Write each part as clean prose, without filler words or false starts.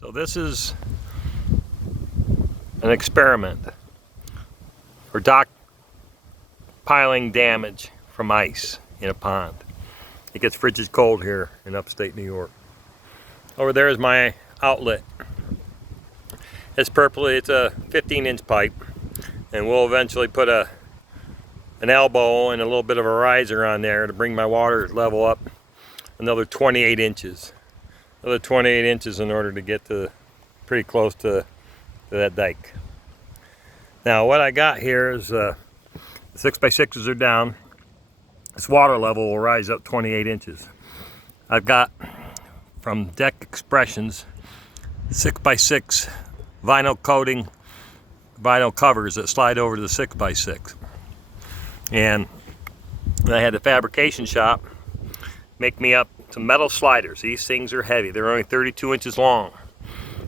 So this is an experiment for dock piling damage from ice in a pond. It gets frigid cold here in upstate New York. Over there is my outlet. It's a 15-inch pipe, and we'll eventually put an elbow and a little bit of a riser on there to bring my water level up another 28 inches. Another 28 inches in order to get to pretty close to that dike. Now what I got here is the 6x6s are down. This water level will rise up 28 inches. I've got from Deck Expressions 6x6 vinyl coating, vinyl covers that slide over to the 6x6. And I had the fabrication shop make me up some metal sliders. These things are heavy. They're only 32 inches long.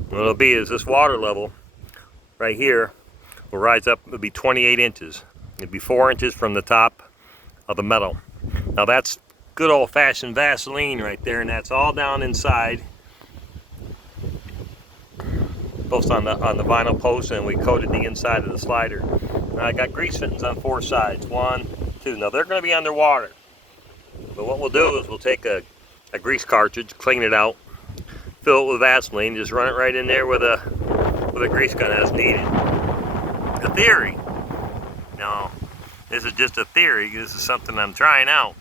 What it'll be is this water level right here will rise up. It'll be 28 inches. It'll be 4 inches from the top of the metal. Now that's good old-fashioned Vaseline right there, and that's all down inside. Post on the vinyl post, and we coated the inside of the slider. Now I got grease fittings on 4 sides. 1, 2. Now they're going to be underwater. But what we'll do is we'll take a grease cartridge, clean it out, fill it with Vaseline, just run it right in there with a grease gun as needed. A theory. Now, this is just a theory. This is something I'm trying out.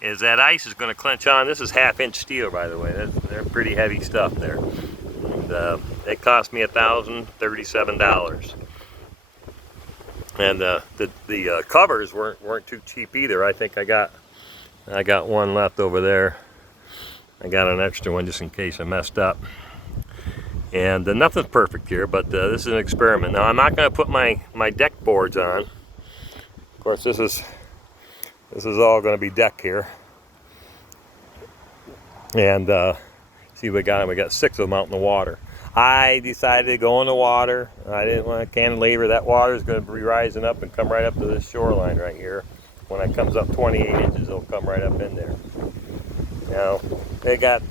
Is that ice is going to clench on. This is 1/2-inch steel, by the way. They're pretty heavy stuff there. And it cost me $1,037. And the covers weren't too cheap either. I think I got one left over there. I got an extra one just in case I messed up. And nothing's perfect here, but this is an experiment. Now I'm not going to put my deck boards on. Of course, this is all going to be deck here. And see, we got 6 of them out in the water. I decided to go in the water. I didn't want to cantilever. That water is going to be rising up and come right up to this shoreline right here. When it comes up 28 inches, it'll come right up in there. Now, they got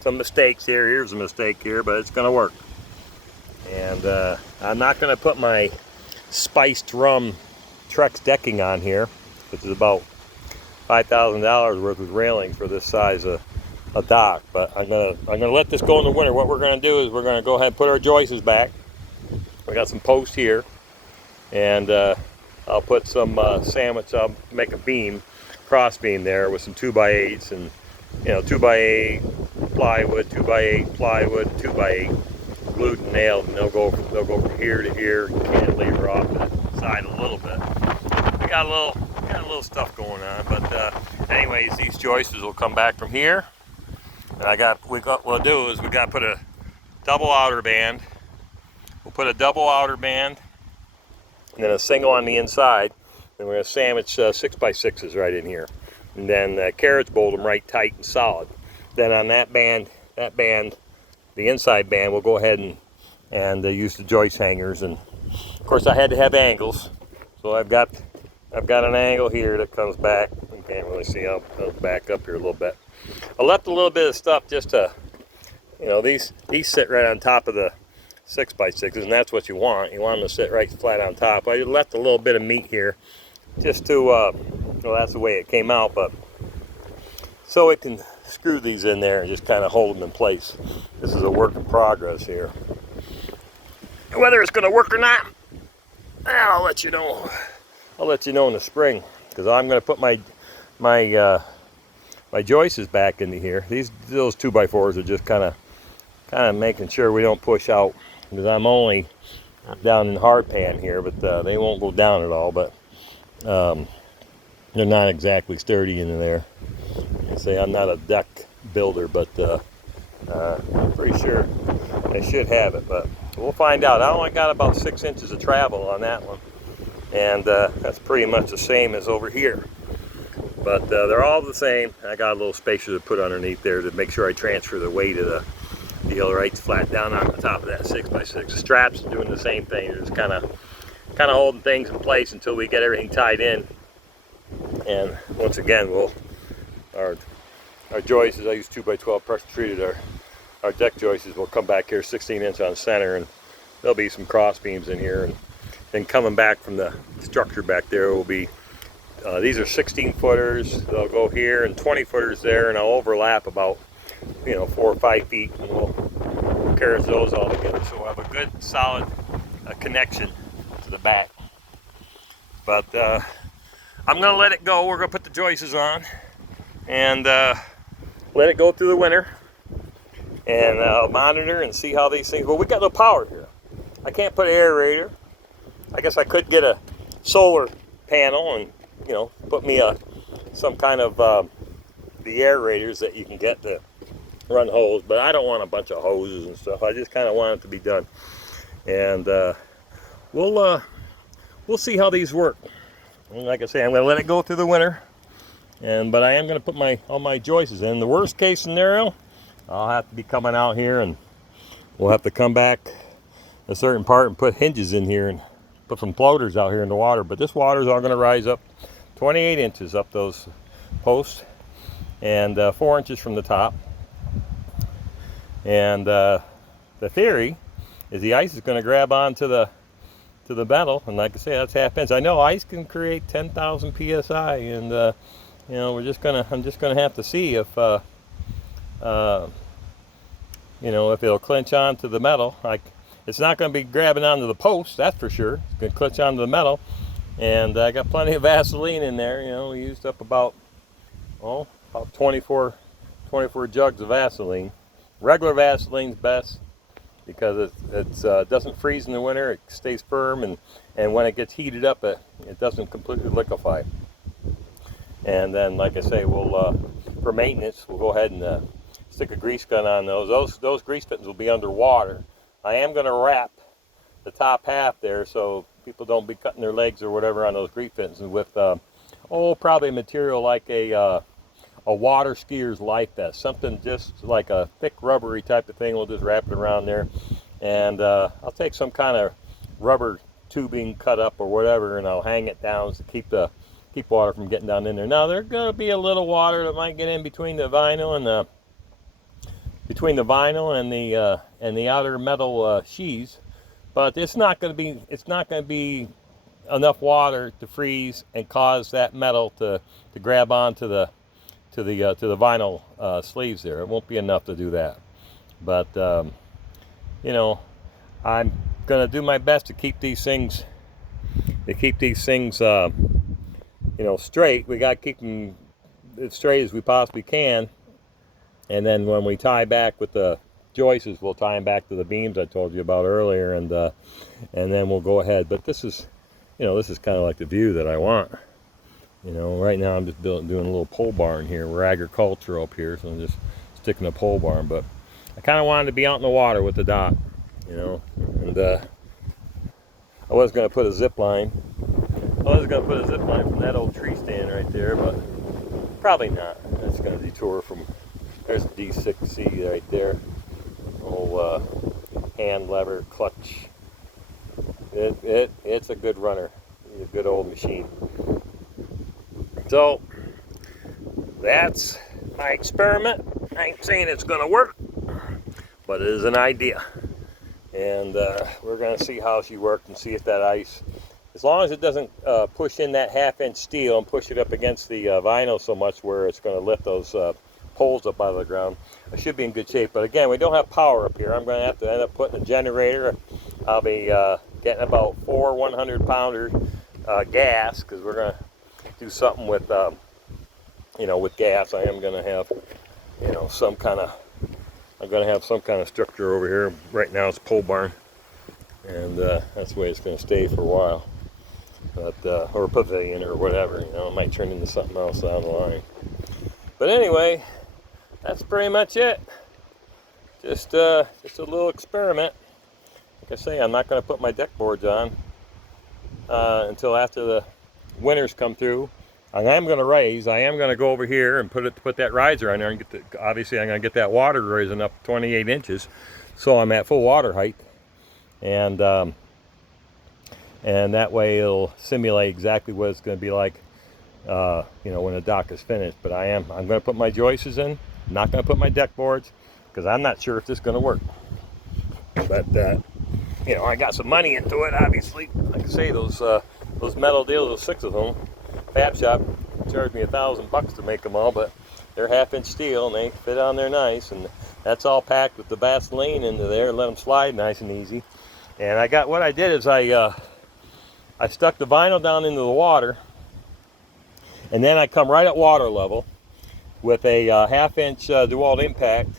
some mistakes here. Here's a mistake here, but it's going to work. And I'm not going to put my spiced rum Trex decking on here, which is about $5,000 worth of railing for this size of a dock. But I'm gonna let this go in the winter. What we're going to do is we're going to go ahead and put our joists back. We got some posts here, and I'll put some sandwich. I'll make a beam, cross beam there with some 2x8s, and 2x8 plywood, 2x8 plywood, 2x8 glued and nailed, and they'll go from here to here. Cantilever off the side a little bit. We got a little stuff going on, but anyways, these joists will come back from here. And what we'll do is we got to put a double outer band. We'll put a double outer band and then a single on the inside. And we're going to sandwich 6x6s right in here. And then carriage bolt them right tight and solid. Then on that band, the inside band, we'll go ahead and use the joist hangers. And of course, I had to have angles, so I've got an angle here that comes back. You can't really see. I'll back up here a little bit. I left a little bit of stuff just to, these sit right on top of the 6x6s, and that's what you want. You want them to sit right flat on top. I left a little bit of meat here, just to, well, that's the way it came out, but so it can screw these in there and just kind of hold them in place. This is a work in progress here. Whether it's going to work or not, I'll let you know. I'll let you know in the spring, because I'm going to put my joists back into here. Those 2x4s are just kind of making sure we don't push out, because I'm only down in hard pan here, but they won't go down at all. But they're not exactly sturdy in there. I say I'm not a deck builder, but I'm pretty sure I should have it. But we'll find out. I only got about 6 inches of travel on that one, and that's pretty much the same as over here. But they're all the same. I got a little spacer to put underneath there to make sure I transfer the weight of the deal right flat down on the top of that 6x6. The straps are doing the same thing. They're just kind of holding things in place until we get everything tied in. And once again, our joists, I use 2x12 pressure treated, are our deck joists will come back here 16 inch on center, and there'll be some cross beams in here, and then coming back from the structure back there will be these are 16 footers. They'll go here and 20 footers there, and I'll overlap about 4 or 5 feet, and we'll carry those all together, so we'll have a good solid connection to the back. But I'm gonna let it go. We're gonna put the joists on and let it go through the winter, and monitor and see how these things. Well, we got no power here. I can't put an aerator. I guess I could get a solar panel and put me some kind of the aerators that you can get to run hose, but I don't want a bunch of hoses and stuff. I just kind of want it to be done, and we'll see how these work. And like I say, I'm going to let it go through the winter, but I am going to put all my joists in. The worst case scenario, I'll have to be coming out here, and we'll have to come back a certain part and put hinges in here and put some floaters out here in the water. But this water is all going to rise up 28 inches up those posts, and 4 inches from the top. And the theory is the ice is going to grab onto the metal, and like I say, that's half inch. I know ice can create 10,000 psi, and I'm just gonna have to see if if it'll clinch onto the metal. It's not going to be grabbing onto the post, that's for sure. It's going to clinch onto the metal, and I got plenty of Vaseline in there. We used up about 24 jugs of Vaseline. Regular Vaseline's best, because it doesn't freeze in the winter. It stays firm, and when it gets heated up, it doesn't completely liquefy. And then, like I say, we'll for maintenance, we'll go ahead and stick a grease gun on those. Those grease fittings will be underwater. I am going to wrap the top half there, so people don't be cutting their legs or whatever on those grease fittings with probably material like a water skier's life vest, something just like a thick rubbery type of thing. We'll just wrap it around there, and I'll take some kind of rubber tubing cut up or whatever, and I'll hang it down to keep water from getting down in there. Now there's going to be a little water that might get in between the vinyl and the outer metal sheaths, but it's not going to be enough water to freeze and cause that metal to grab onto the vinyl sleeves there. It won't be enough to do that, but I'm gonna do my best to keep these things straight. We got to keep them as straight as we possibly can, and then when we tie back with the joists, we'll tie them back to the beams I told you about earlier, and then we'll go ahead. But this is kind of like the view that I want. Right now I'm just doing a little pole barn here. We're agricultural up here, so I'm just sticking a pole barn. But I kind of wanted to be out in the water with the dock, and I was going to put a zip line. From that old tree stand right there, but probably not. That's going to detour from. There's a D6C right there. Old hand lever clutch. It's a good runner. It's a good old machine. So that's my experiment. I ain't saying it's going to work, but it is an idea. And we're going to see how she worked and see if that ice, as long as it doesn't push in that 1/2 inch steel and push it up against the vinyl so much where it's going to lift those poles up out of the ground, I should be in good shape. But again, we don't have power up here. I'm going to have to end up putting a generator. I'll be getting about 4 100-pounder gas, because we're going to do something with with gas. I am going to have some kind of structure over here. Right now it's a pole barn, and that's the way it's going to stay for a while. But or a pavilion or whatever. It might turn into something else down the line. But anyway, that's pretty much it. Just a little experiment. Like I say, I'm not going to put my deck boards on until after the winters come through. I am going to raise. I am going to go over here and put that riser on there and obviously I'm going to get that water rising up 28 inches, so I'm at full water height, and that way it'll simulate exactly what it's going to be like, when the dock is finished. But I'm going to put my joists in. I'm not going to put my deck boards, because I'm not sure if this is going to work. But you know, I got some money into it, obviously. Like I say, those metal deals, those 6 of them, Fab Shop charged me $1,000 to make them all, but they're 1/2-inch steel and they fit on there nice, and that's all packed with the Vaseline into there, let them slide nice and easy. And what I did is I stuck the vinyl down into the water, and then I come right at water level with a 1/2-inch DeWalt impact,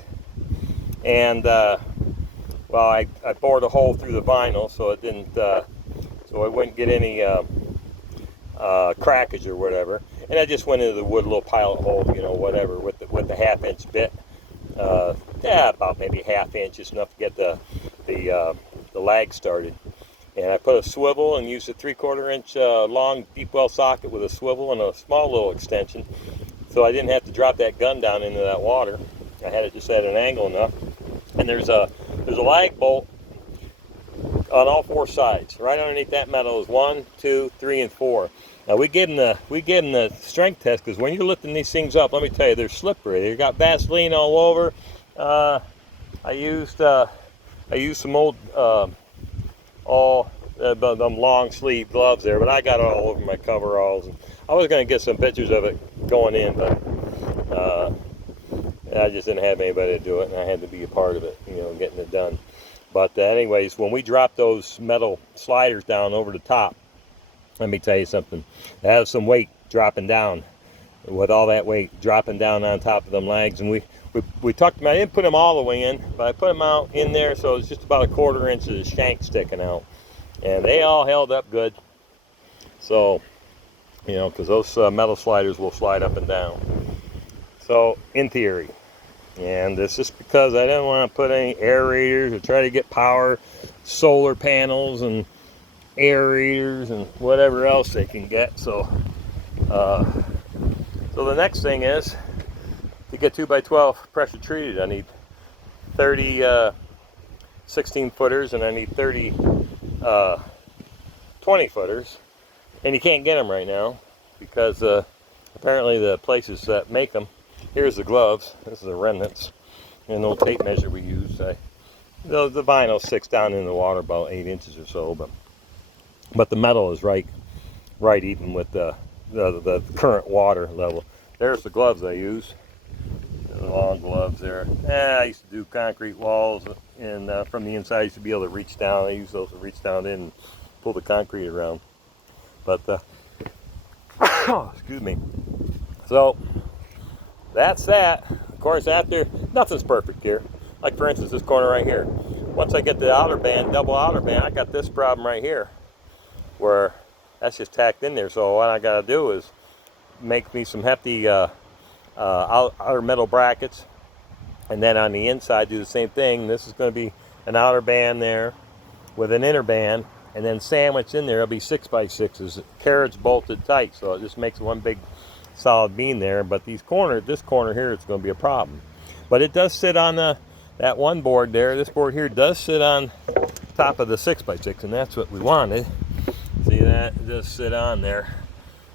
and well, I bored a hole through the vinyl so it didn't, so it wouldn't get any crackage or whatever. And I just went into the wood little pilot hole, you know, whatever, with the 1/2-inch bit. Yeah, about maybe 1/2 inch, just enough to get the lag started. And I put a swivel and used a 3/4 inch long deep well socket with a swivel and a small little extension, so I didn't have to drop that gun down into that water. I had it just at an angle enough. And there's a lag bolt on all 4 sides. Right underneath that metal is 1, 2, 3, and 4. Now we gave them the strength test, because when you're lifting these things up, let me tell you, they're slippery. They got Vaseline all over. I used some old them long sleeve gloves there, but I got it all over my coveralls. And I was going to get some pictures of it going in, but I just didn't have anybody to do it, and I had to be a part of it, you know, getting it done. But anyways, when we dropped those metal sliders down over the top, let me tell you something. That has some weight dropping down. With all that weight dropping down on top of them lags, and we tucked them. I didn't put them all the way in, but I put them out in there, so it's just about 1/4 inch of the shank sticking out, and they all held up good. So, you know, because those metal sliders will slide up and down. So, in theory, and this is because I didn't want to put any aerators or try to get power, solar panels and aerators and whatever else they can get. So the next thing is to get 2x12 pressure treated. I need 30 16 footers, and I need 30 20 footers, and you can't get them right now because apparently the places that make them, here's the gloves, this is the remnants, and the old tape measure we use. The vinyl sticks down in the water about 8 inches or so, but the metal is right even with the current water level. There's the gloves I use, the long gloves there. I used to do concrete walls, and from the inside I used to be able to reach down. I use those to reach down in and pull the concrete around. But excuse me. So that's that. Of course, after, nothing's perfect here. Like for instance, this corner right here. Once I get the outer band, double outer band, I got this problem right here, where that's just tacked in there. So what I got to do is make me some hefty outer metal brackets, and then on the inside do the same thing. This is going to be an outer band there with an inner band, and then sandwiched in there will be 6x6s, carrots bolted tight, so it just makes one big solid beam there. But this corner here, it's going to be a problem. But it does sit on that one board there. This board here does sit on top of the 6x6, and that's what we wanted. See that? It does sit on there.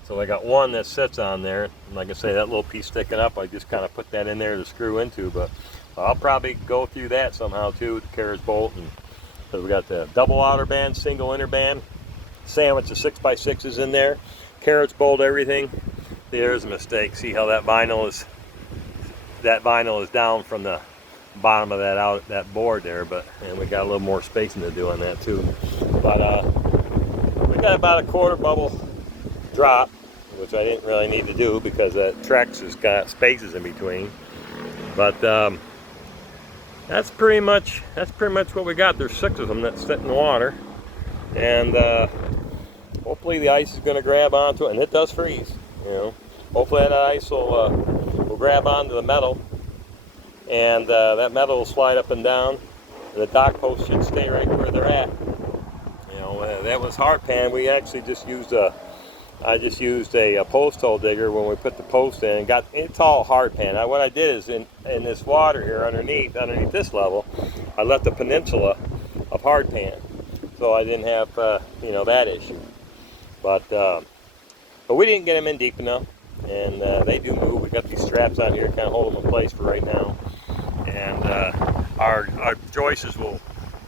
So I got one that sits on there. And like I say, that little piece sticking up, I just kind of put that in there to screw into. But I'll probably go through that somehow too, the carriage bolt. And so we got the double outer band, single inner band, sandwich of 6x6s in there, carriage bolt everything. There's a mistake. See how that vinyl is down from the bottom of that board there, and we got a little more spacing to do on that too. But we got about a quarter bubble drop, which I didn't really need to do because that Trex has got spaces in between. But that's pretty much what we got. There's 6 of them that sit in the water, and hopefully the ice is going to grab onto it, and it does freeze. You know, hopefully that ice will grab onto the metal, and that metal will slide up and down. And the dock posts should stay right where they're at. You know, that was hard pan. We actually just used I just used a post hole digger when we put the post in, and it's all hard pan. What I did is in this water here underneath this level, I left a peninsula of hard pan, so I didn't have that issue. But we didn't get them in deep enough, and they do move. We got these straps on here to kind of hold them in place for right now. And and our joists will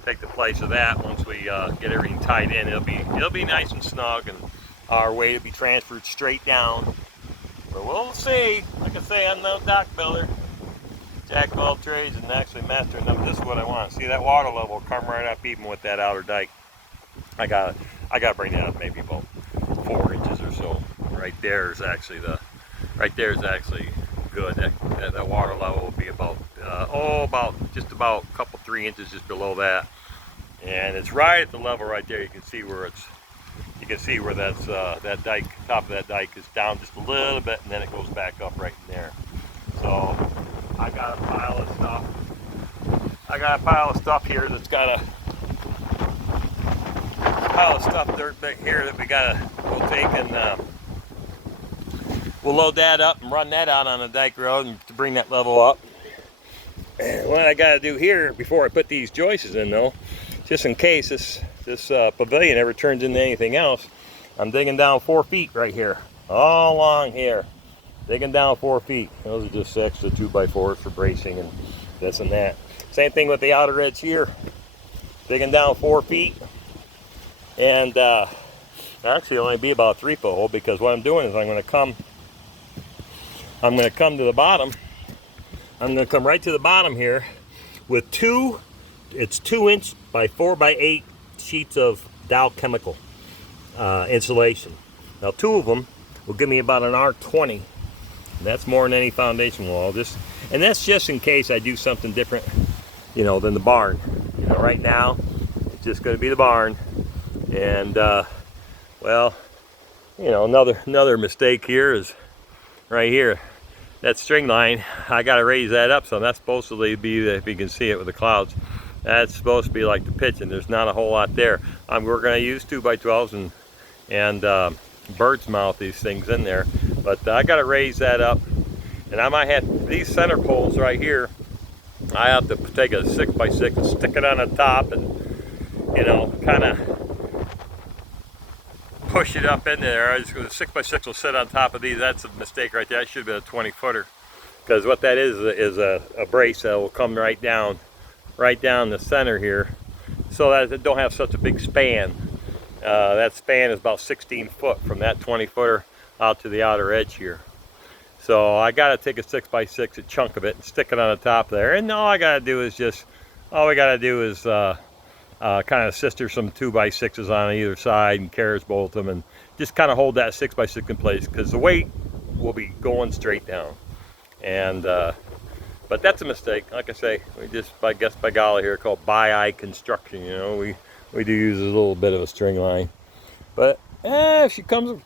take the place of that once we get everything tied in. It'll be nice and snug, and our weight will be transferred straight down. But we'll see. Like I say, I'm no dock builder, jack of all trades, and actually mastering them. This is what I want. See that water level come right up even with that outer dike. I gotta bring that up maybe about 4 inches or so. Right there is actually good. That water level will be about just about a couple 3 inches just below that, and it's right at the level right there. You can see where that's that dike, top of that dike is down just a little bit, and then it goes back up right in there. So I got a pile of stuff here that's got a pile of stuff dirt back here that we'll take and we'll load that up and run that out on the dike road and to bring that level up. And what I got to do here before I put these joists in, though, just in case this pavilion ever turns into anything else, I'm digging down 4 feet right here, all along here, digging down 4 feet. Those are just extra 2x4s for bracing and this and that. Same thing with the outer edge here, digging down 4 feet, and actually only be about a 3-foot hole, because what I'm doing is I'm going to come to the bottom. I'm going to come right to the bottom here with it's 2-inch by 4x8 sheets of Dow chemical insulation. Now 2 of them will give me about an R20. That's more than any foundation wall. And that's just in case I do something different, than the barn. Right now it's just going to be the barn. And well, another mistake here is right here. That string line, I got to raise that up, so that's supposed to be, if you can see it with the clouds, that's supposed to be like the pitch, and there's not a whole lot there. We're going to use 2x12s and bird's mouth these things in there, but I got to raise that up, and I might have these center poles right here. I have to take a 6x6 and stick it on the top, and kind of push it up in there. The 6x6 will sit on top of these. That's a mistake right there. That should have been a 20-footer, because what that is a brace that will come right down the center here, so that it don't have such a big span. That span is about 16 foot from that 20-footer out to the outer edge here. So I got to take a 6x6, a chunk of it, and stick it on the top there. And all we got to do is kind of sister some 2x6s on either side and carriage bolt them, and just kind of hold that 6x6 in place, because the weight will be going straight down. And but that's a mistake. Like I say, we just, I guess by golly here, called by-eye construction. We do use a little bit of a string line, but if she comes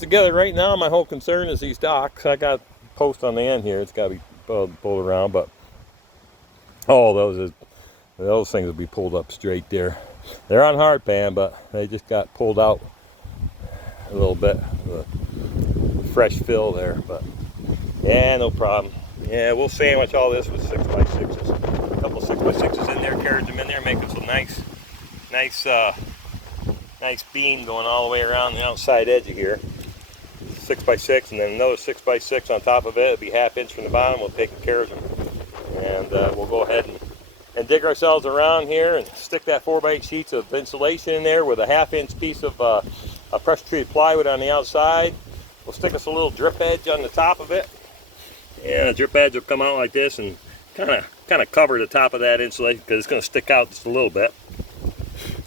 together right now, my whole concern is these docks. I got post on the end here. It's got to be pulled around, but those things will be pulled up straight there. They're on hard pan, but they just got pulled out a little bit. Fresh fill there, but yeah, no problem. Yeah, we'll sandwich all this with 6x6s. A couple 6x6s in there, carriage them in there, make it some nice beam going all the way around the outside edge of here. 6x6, and then another 6x6 on top of it. It'll be 1/2 inch from the bottom. We'll take care of them, and we'll go ahead and dig ourselves around here and stick that 4x8 sheets of insulation in there with a 1/2 inch piece of pressure treated plywood on the outside. We'll stick us a little drip edge on the top of it, and the drip edge will come out like this and kind of cover the top of that insulation, because it's going to stick out just a little bit.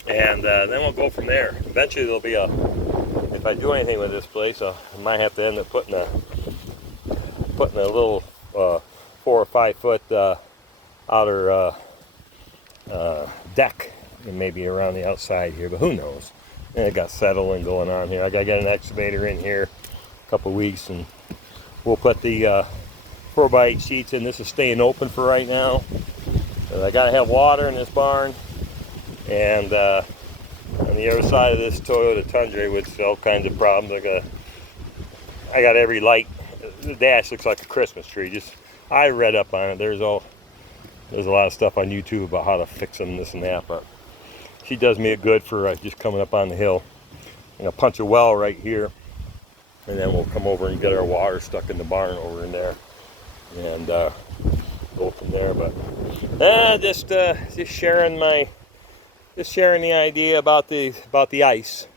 And then we'll go from there. Eventually there'll be if I do anything with this place, I might have to end up putting a little 4 or 5 foot outer deck, and maybe around the outside here, but who knows. And I got settling going on here. I gotta get an excavator in here a couple weeks, and we'll put the 4x8 sheets in. This is staying open for right now. I gotta have water in this barn, and on the other side of this Toyota Tundra with all kinds of problems. I got every light. The dash looks like a Christmas tree. I read up on it. There's a lot of stuff on YouTube about how to fix them, this and that, but she does me a good for just coming up on the hill. I'm gonna punch a well right here, and then we'll come over and get our water stuck in the barn over in there. And go from there. But just sharing the idea about the ice,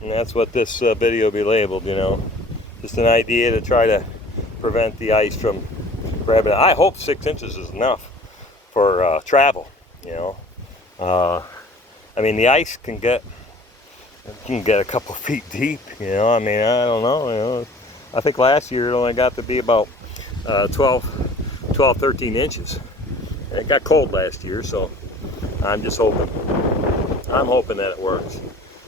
and that's what this video will be labeled. You know, just an idea to try to prevent the ice from grabbing it. I hope 6 inches is enough for travel. You know, I mean the ice can get a couple feet deep. You know, I mean I don't know. You know, I think last year it only got to be about 13 inches. And it got cold last year, so I'm just hoping. I'm hoping that it works,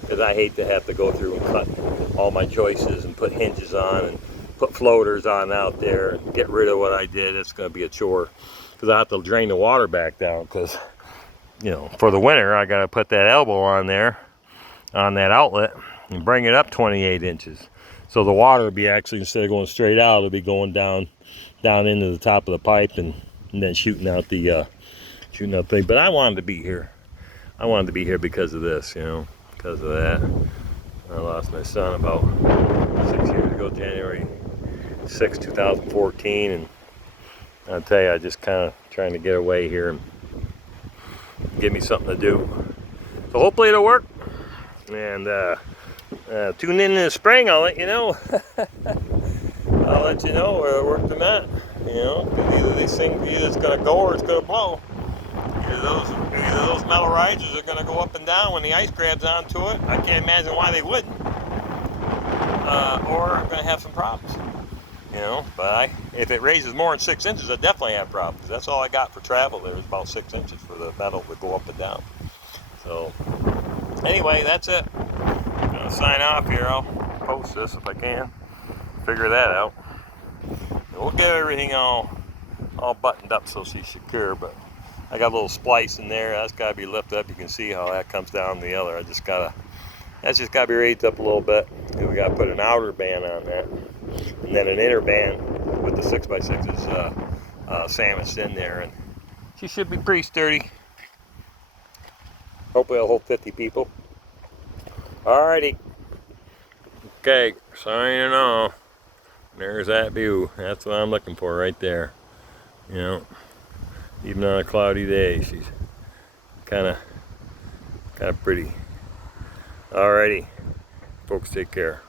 because I hate to have to go through and cut all my joists and put hinges on and put floaters on out there and get rid of what I did. It's going to be a chore, because I have to drain the water back down, because, you know, for the winter I got to put that elbow on there, on that outlet, and bring it up 28 inches. So the water will be actually, instead of going straight out, it'll be going down into the top of the pipe and then shooting out the thing. But I wanted to be here. I wanted to be here because of this, you know, because of that. I lost my son about 6 years ago, January 6, 2014, and I'll tell you, I just kind of trying to get away here and give me something to do. So hopefully it'll work. And tune in the spring. I'll let you know. I'll let you know whether it worked or not. You know, because either these things, either it's going to go or it's going to blow. Either those metal risers are going to go up and down when the ice grabs onto it. I can't imagine why they wouldn't. Or I'm going to have some problems. You know, but if it raises more than 6 inches, I definitely have problems. That's all I got for travel. There was about 6 inches for the metal to go up and down. So anyway, that's it. I'm going to sign off here. I'll post this if I can. Figure that out. We'll get everything all buttoned up so she's secure, but I got a little splice in there. That's got to be lifted up. You can see how that comes down the other. That's just got to be raised up a little bit. And we got to put an outer band on that, and then an inner band with the 6x6s sandwiched in there, and she should be pretty sturdy. Hopefully it'll hold 50 people. Alrighty. Okay, signing off. There's that view. That's what I'm looking for right there. You know, even on a cloudy day, she's kind of pretty. Alrighty, folks, take care.